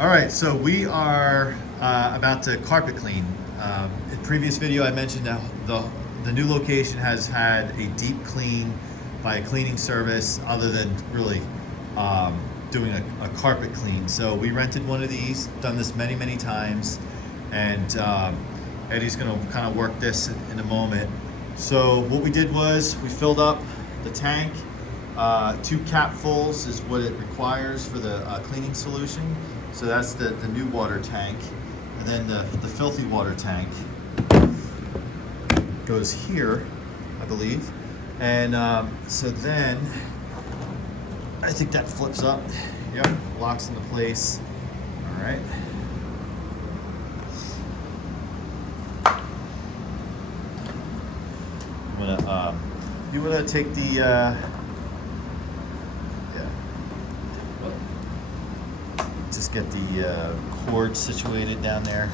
All right, so we are about to carpet clean. In previous video, I mentioned that the new location has had a deep clean by a cleaning service, other than really doing a carpet clean. So we rented one of these, done this many, many times, and Eddie's gonna kind of work this in a moment. So what we did was we filled up the tank. 2 capfuls is what it requires for the cleaning solution. So that's the new water tank. And then the filthy water tank goes here, I believe. And so then, I think that flips up. Yep, locks into place. All right. You wanna take the, just get the cord situated down there.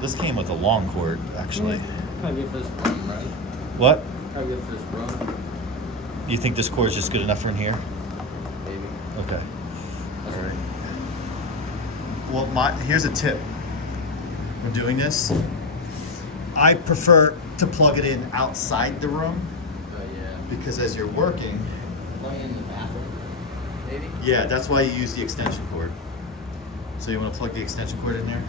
This came with a long cord, actually. Probably good for this room, right? What? Probably good for this room. You think this cord's just good enough for in here? Maybe. Okay. All right. Well, here's a tip. When doing this, I prefer to plug it in outside the room, Yeah. because as you're working, Plug in the bathroom, maybe? yeah, that's why you use the extension cord. So you want to plug the extension cord in there?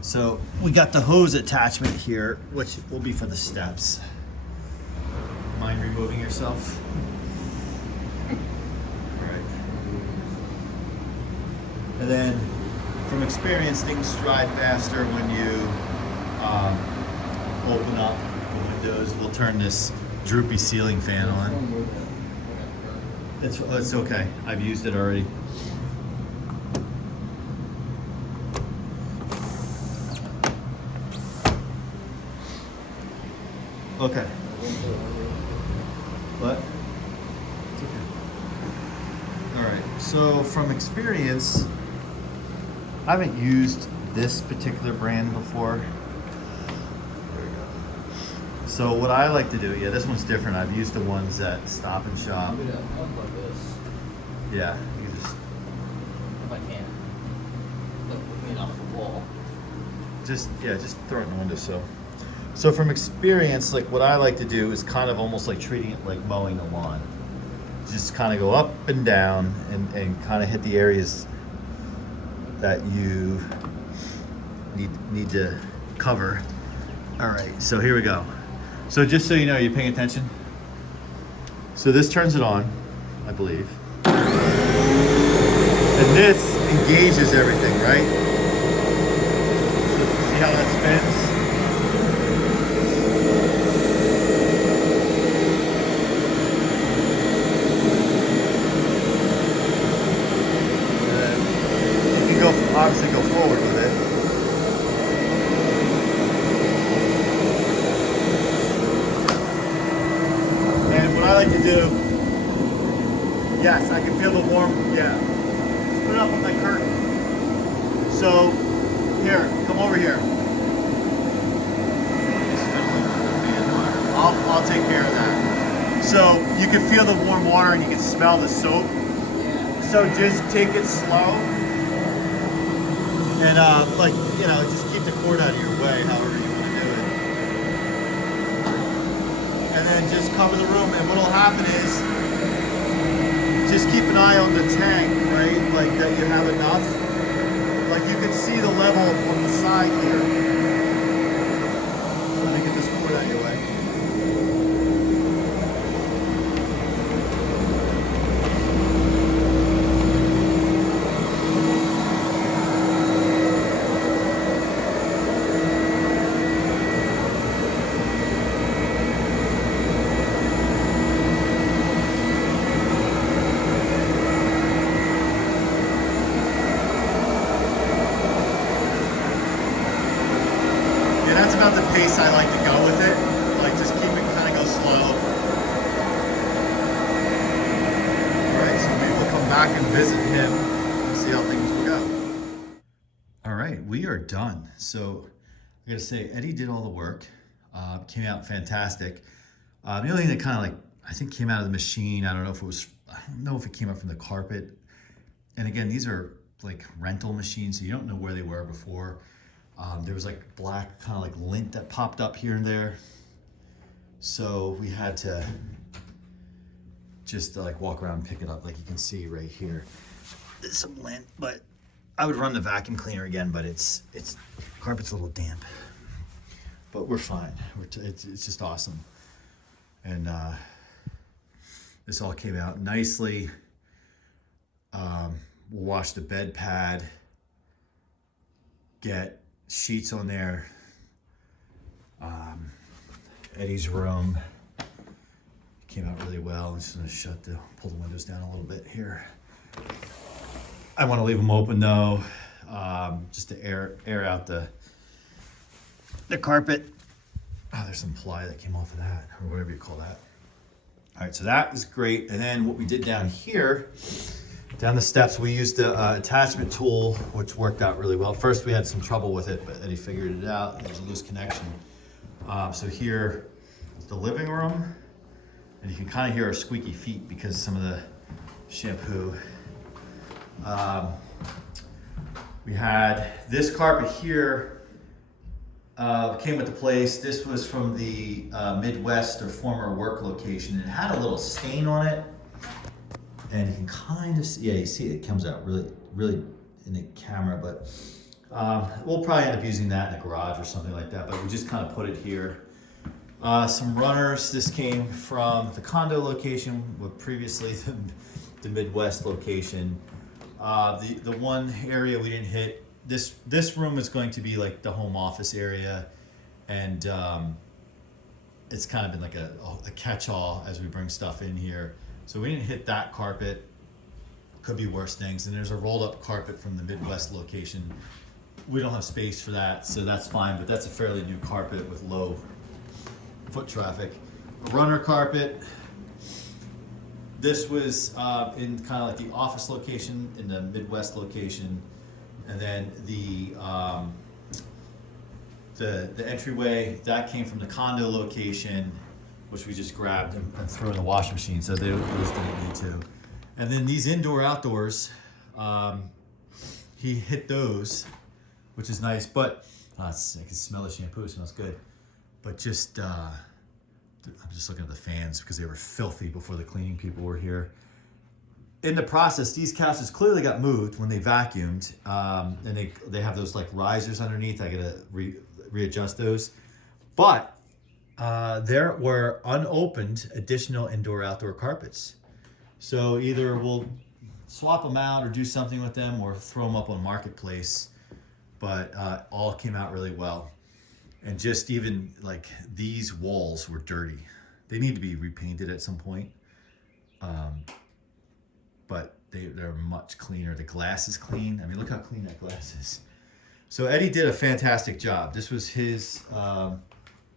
So we got the hose attachment here, which will be for the steps. Mind removing yourself? All right. And then, from experience, things dry faster when you open up the windows. We'll turn this droopy ceiling fan on. It's okay. I've used it already. Okay. What? It's okay. All right. So from experience, I haven't used this particular brand before. There we go. So what I like to do, yeah, this one's different. I've used the ones at Stop and Shop. I'm gonna unplug this. Yeah, you can just If I can. Look, looking off the wall. just throw it in the windowsill. So from experience, like what I like to do is kind of almost like treating it like mowing the lawn. Just kind of go up and down and kind of hit the areas that you need to cover. All right, so here we go. So just so you know, you're paying attention. So this turns it on, I believe. And this engages everything, right? So see how that spins? Obviously go forward with it. And what I like to do, yes, I can feel the warm, yeah. Put it up on my curtain. So, here, come over here. I'll take care of that. So, you can feel the warm water and you can smell the soap. So just take it slow. And like, you know, just keep the cord out of your way, however you want to do it. And then just cover the room. And what'll happen is, just keep an eye on the tank, right? Like that you have enough. Like you can see the level on the side here. So let me get this cord out of your way. That's about the pace I like to go with it. Like just keep it kind of go slow. All right, so maybe we'll come back and visit him and see how things will go. All right, we are done. So I gotta say, Eddie did all the work. Came out fantastic. The only thing that kind of like, I think came out of the machine, I don't know if it came up from the carpet. And again, these are like rental machines, so you don't know where they were before. There was like black kind of like lint that popped up here and there. So we had to just like walk around and pick it up, like you can see right here. There's some lint, but I would run the vacuum cleaner again, but it's carpet's a little damp. But we're fine. It's just awesome. And this all came out nicely. We'll wash the bed pad, get sheets on there. Eddie's room came out really well. I'm just gonna pull the windows down a little bit here. I want to leave them open though, just to air out the carpet. Oh, there's some ply that came off of that, or whatever you call that. All right, so that was great. And then what we did down here, down the steps, we used the attachment tool, which worked out really well. First, we had some trouble with it, but Eddie figured it out. There's a loose connection. So here, the living room, and you can kind of hear our squeaky feet because some of the shampoo. We had this carpet here, came with the place. This was from the Midwest or former work location. It had a little stain on it, and you can kind of see, yeah, you see it comes out really, really in the camera, but we'll probably end up using that in the garage or something like that, but we just kind of put it here. Some runners. This came from the condo location, with previously the Midwest location. The one area we didn't hit, this room is going to be like the home office area, and it's kind of been like a catch-all as we bring stuff in here. So we didn't hit that carpet. Could be worse things. And there's a rolled-up carpet from the Midwest location. We don't have space for that, so that's fine, but that's a fairly new carpet with low foot traffic. A runner carpet. This was in kind of like the office location, in the Midwest location, and then the entryway that came from the condo location, which we just grabbed and threw in the washing machine. So those didn't need to. And then these indoor outdoors, he hit those, which is nice. But I can smell the shampoo. It smells good. But just I'm just looking at the fans because they were filthy before the cleaning people were here. In the process, these couches clearly got moved when they vacuumed, and they have those like risers underneath. I gotta readjust those, but there were unopened additional indoor-outdoor carpets. So either we'll swap them out or do something with them, or throw them up on Marketplace. But all came out really well. And just even like these walls were dirty. They need to be repainted at some point. But they're much cleaner. The glass is clean. I mean, look how clean that glass is. So Eddie did a fantastic job. This was his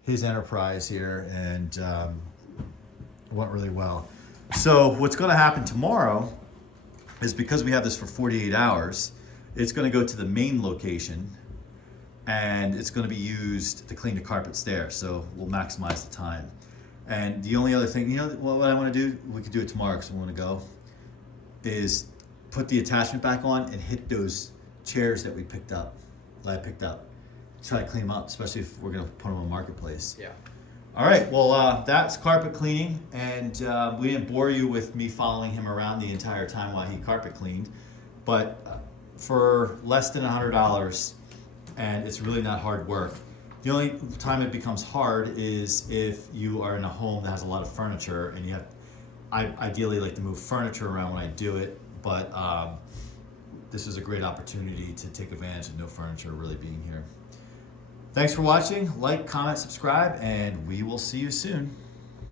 enterprise here, and it went really well. So what's going to happen tomorrow is, because we have this for 48 hours, it's going to go to the main location, and it's going to be used to clean the carpets there. So we'll maximize the time. And the only other thing, you know, what I want to do, we could do it tomorrow because we want to go, is put the attachment back on and hit those chairs that I picked up. Try to clean them up, especially if we're going to put them on Marketplace. Yeah. All right, well, that's carpet cleaning, and we didn't bore you with me following him around the entire time while he carpet cleaned, but for less than $100, and it's really not hard work. The only time it becomes hard is if you are in a home that has a lot of furniture, and you have, I ideally like to move furniture around when I do it, but this is a great opportunity to take advantage of no furniture really being here. Thanks for watching. Like, comment, subscribe, and we will see you soon.